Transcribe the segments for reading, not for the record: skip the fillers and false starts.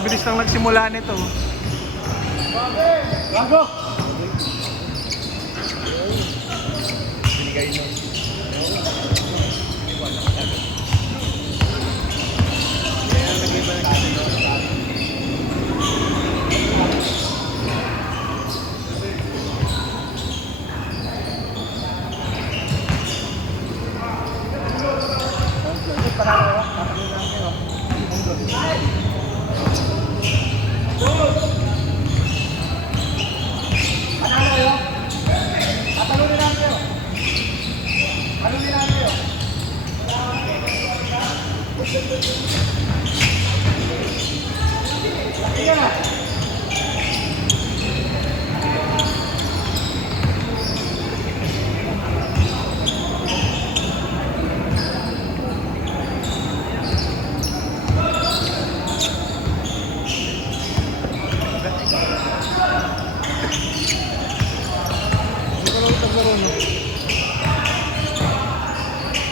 Ang bilis lang nagsimula nito. Bago! Binigay nyo. Kaya nag-iba na kami.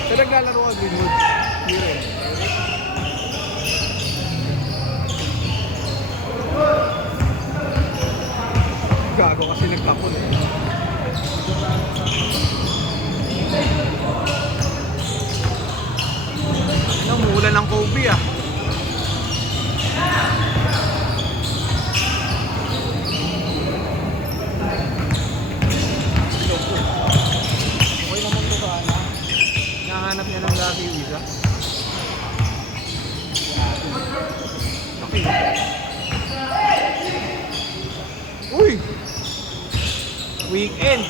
Pero naglalaro ka Greenwood. Hindi rin. Gago kasi nagkapon eh. Umuulan ng Kobe ah. Nahanap niya ng Lucky Visa. Okay. Uy! Weekend!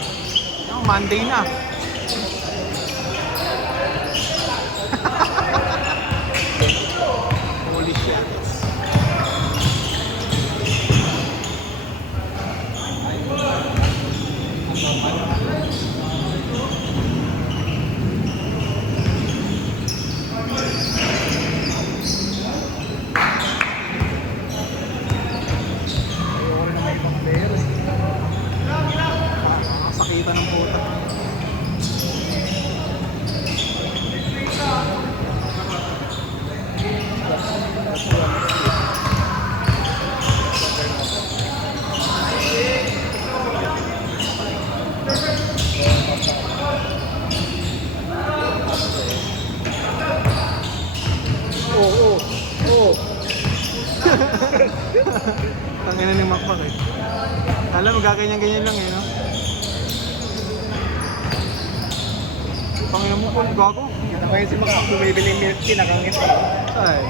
Yung Monday na. Holy shit. Sakitan ng puta. Tangina ni Makmak eh. Alam mo, gaganyan-ganyan lang eh, no? Pangina mo po, gago. Kita ko yun si Makmak bumibili ng milk tea, nakangit eh. Ay.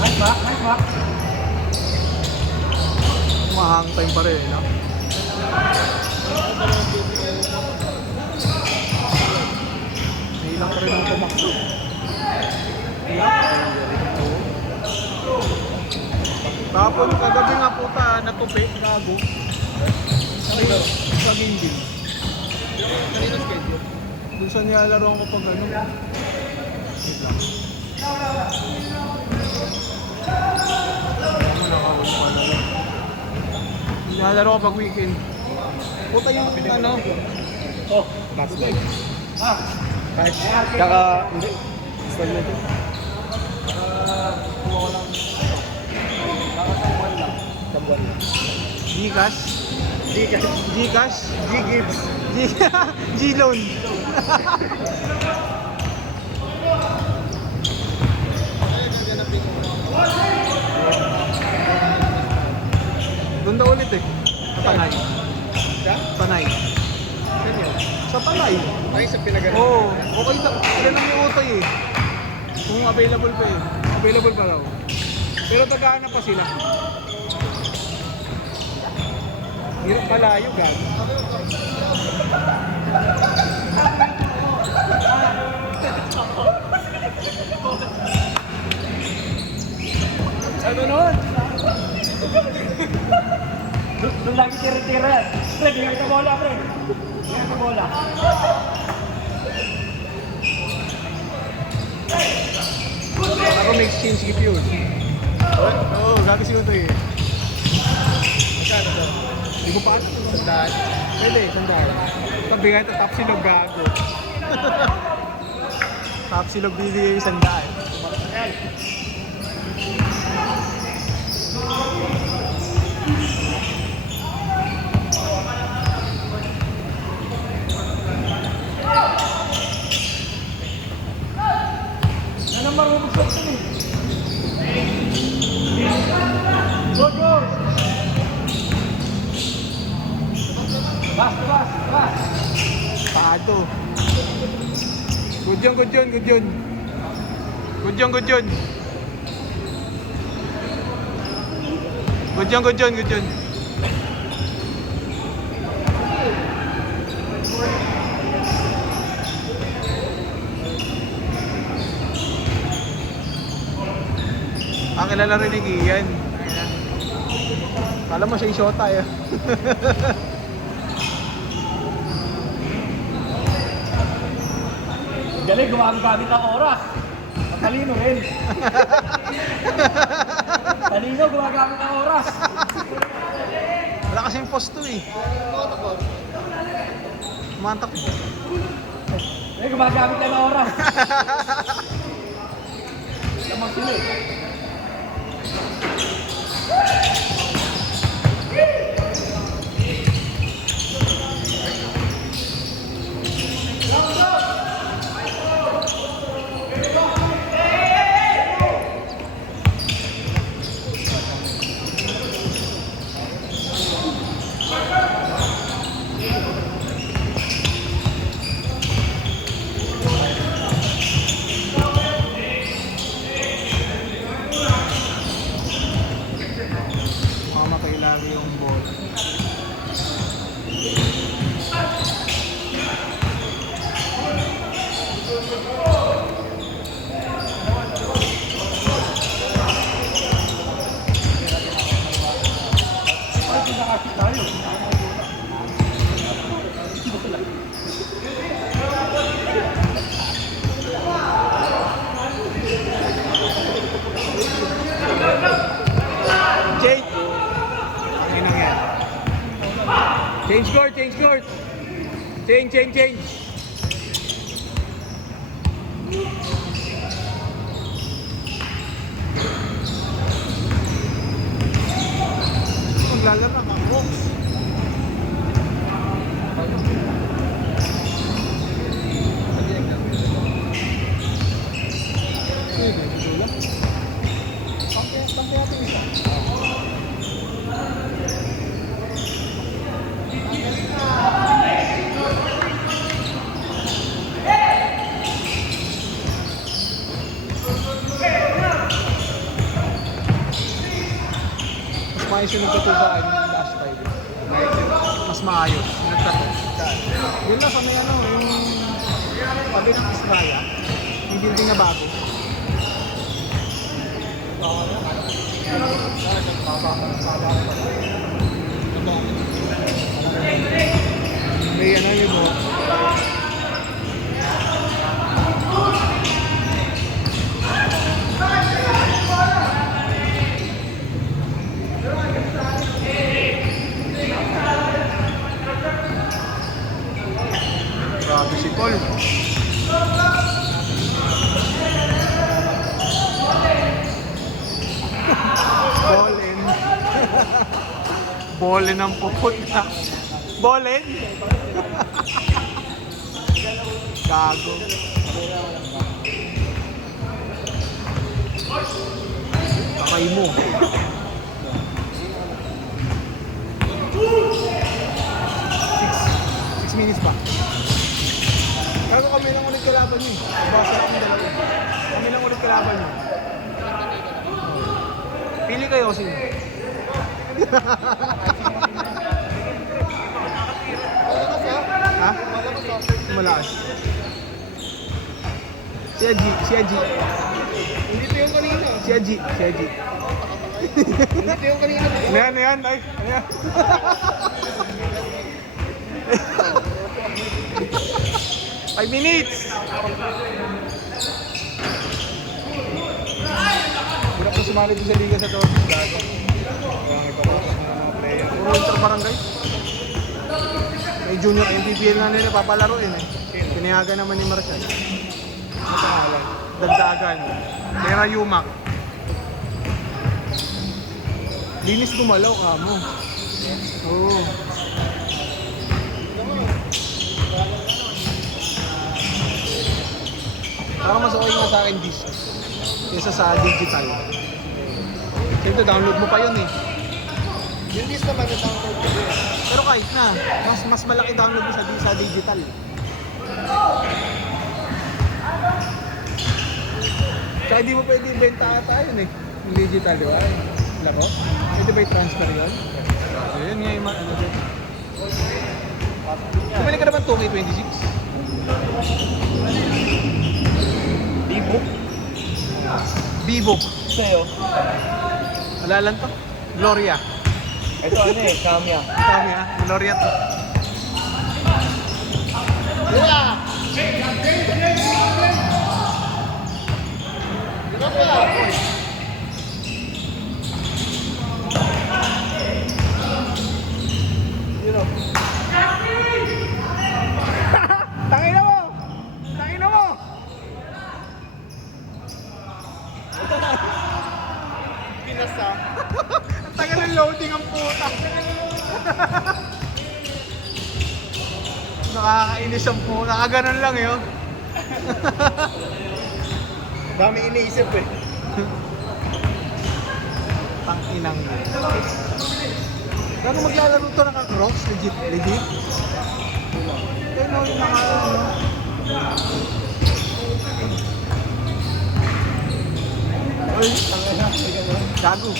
Nice back, nice back. Mahang time pa rin, no? Nailang pa rin ang pumakso. Tapos kagabi nga puta, natupi, gago. Sa game din. Kanino schedule? Doon sa nilalaroan ko pag ano. Wait lang. Nilalaro ko pag weekend. Puta yung ano. Oh, that's good. Kahit hindi. Style na ito. Kuha ko lang. Kakasabuan lang. Sabuan lang. Gcash. Gcash. Gcash. G-Gibbs. G-Loan. Doon daw ulit eh. Sa Tanay. Siya? Tanay. Saan yun? Sa Tanay. Ay, sa pinagalan. Oo. Okay lang. Sila lang yung utay eh. Kung available pa eh. Available pa raw. Pero tagahanap pa sila. Hirap palayo, gag. Ano nun? Doon lagi tira-tira yan. Pre, bigyan ka bola, pre. Bigyan ka bola. Ako may exchange gift yun. Oo, gabi si Utoy eh. Magkano daw? Hindi mo pa alam. Sandaan. Pwede, sandaan. Sabi nga ito, top silog gago. Top silog bibigay yung sandaan. Yan ang marunong sa ito eh. Go, go! Bas, bas, bas! Pado. Good yun, good yun, good yun. Good yun, good yun. Good yun, good yun, good yun. Ang kilala rin ni Kian. Kala mo siya yung shota eh. Galing, gumagamit ng oras. Matalino rin. Talino, gumagamit ng oras. Wala kasing posto eh. Mantak mo. Eh, gumagamit ka ng oras. Lamang sila eh. Mamatay lagi yung ball. Change! Ang inang yan. Change court, change court! Change, change, change! Maglalaro ka, Fox. Mas maayos yung nagkatugaan yung last time. Mas maayos. Yung nagkatugaan. Yun lang sa may ano, yung pag ng Israel. Yung building na bago. May ano yun mo. Grabe si Paul. Bolin. Bolin ang pupunta. Bolin? Gago. Kakay mo. 6 minutes pa. Pero kami lang ulit kalaban yun. Basa akong dalawa. Kami lang ulit kalaban yun. Pili kayo sino. Ha? Malakas. Si Aji, si Aji. Hindi ito yung kanina. Si Aji, si Aji. Hindi ito yung kanina. Ano yan, ano yan? Ay, ano yan? 5 minutes! Hirap na sumali doon sa liga sa Torres. Gago. Kaya may papasok ng mga player. Puro inter-barangay. May junior MPBL nga nila papalaruin eh. Pinayagan naman ni Marshall. Ano pangalan? Dagdagan. Tera Yumak. Linis gumalaw ka mo. Oo. Parang mas okay nga sa akin disc kaysa sa digital. Siyempre download mo pa yun eh. Yung list naman yung download ko yun. Pero kahit na, mas malaki download mo sa digital. Kaya hindi mo pwede ibenta ata yun eh. Yung digital, di ba? Laro? Pwede ba i-transfer yun? So yun nga yung ano dyan. Bumili ka naman 2K26? Ebook. Bebook. Sa'yo. Wala lang to. Gloria. Ito ano eh, Kamya. Sabi ha? Gloria to. Tangina mo! Tangina mo! Pinasa. Ang tagal ng loading ang puta. Nakakainis ang puta. Nakaganon lang yun. Dami iniisip eh. Tanginang yun. Gano maglalaro to naka-crocs? Legit? Legit? Kaya no, yung mga ano. Uy, tangina. Gago.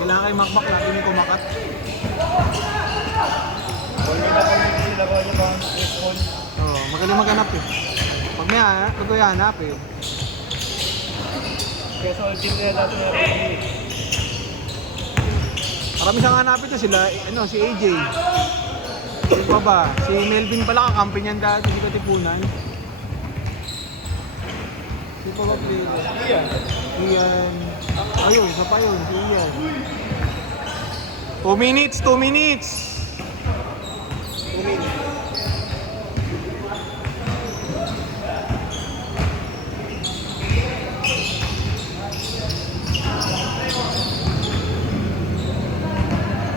Kailangan kayo makbak lagi may kumakat. Sila ba yung mga response? Oo, magaling maghanap eh. Pag may hanap eh. Kaya sa team nila dati na rin. Marami siyang hanapin to sila, ano, si AJ. Sino pa ba? Si Melvin pala, kakampi niyan dati, hindi ka tipunan. Sino pa ba player? Ian. Ayun, isa pa yun, si Ian. 2 minutes, 2 minutes!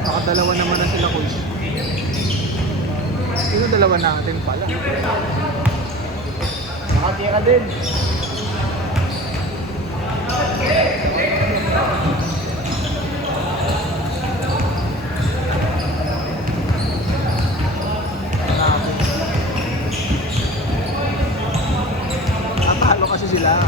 Nakadalawa naman na sila, Coach. Sino dalawa natin pala? Nakatira din. Natalo kasi sila.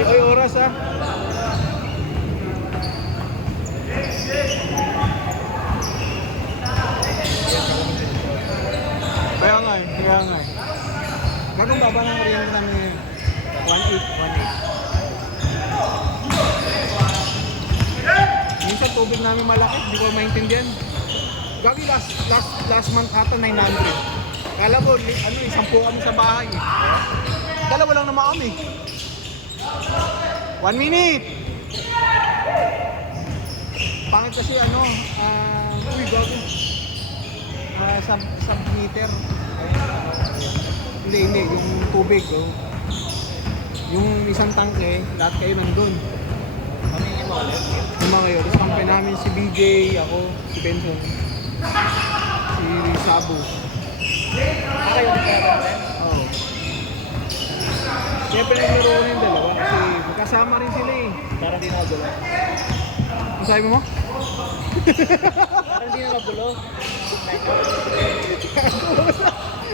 Ay, oras ha. Kaya nga eh, kaya nga eh. Gagong baba ng kuryente namin ngayon. 1.8. Minsan tubig namin malaki, hindi ko maintindihan. Gagi last month ata 900. Kala mo, ano eh, 10 kami sa bahay eh. Dalawa lang naman kami. 1 minute! Pangit kasi ano, uy gago. Sub-meter. Hindi, yung tubig. Oh. Yung isang tangke, lahat kayo nandun. Kami yung mga Yung mga kayo. Tapos kampay namin si BJ, ako, si Benson, si Sabo. Kayo yung pera rin? Oo. Kaya pinaglaro ko na yung dalawa kasi magkasama rin sila eh. Para di na gulo. Ang sabi mo? Para di na magulo.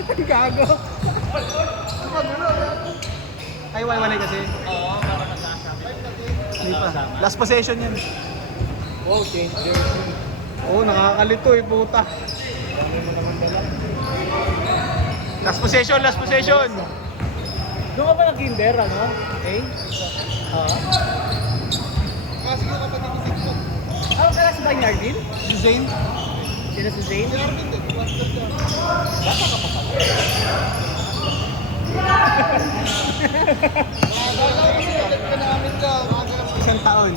Ang gago. Ay, wala kasi. Oo, para nag-aasama. Hindi pa. Last possession yan. Wow, change jersey. Oo, nakakalito eh, puta. Dami mo naman dala. Last possession, last possession. Doon ka ba nag-kinder, ano? Okay? Kasi yung kapatid ni Sigmund. Ano ka sa Banyard din? Si Zane. Sino si Zane? Si Arvin din. Bata ka pa pala. Isang taon.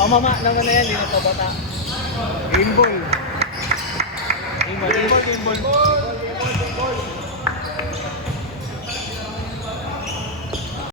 Pamama naman na yan, hindi na pabata. Game ball. Game ball. Game ball.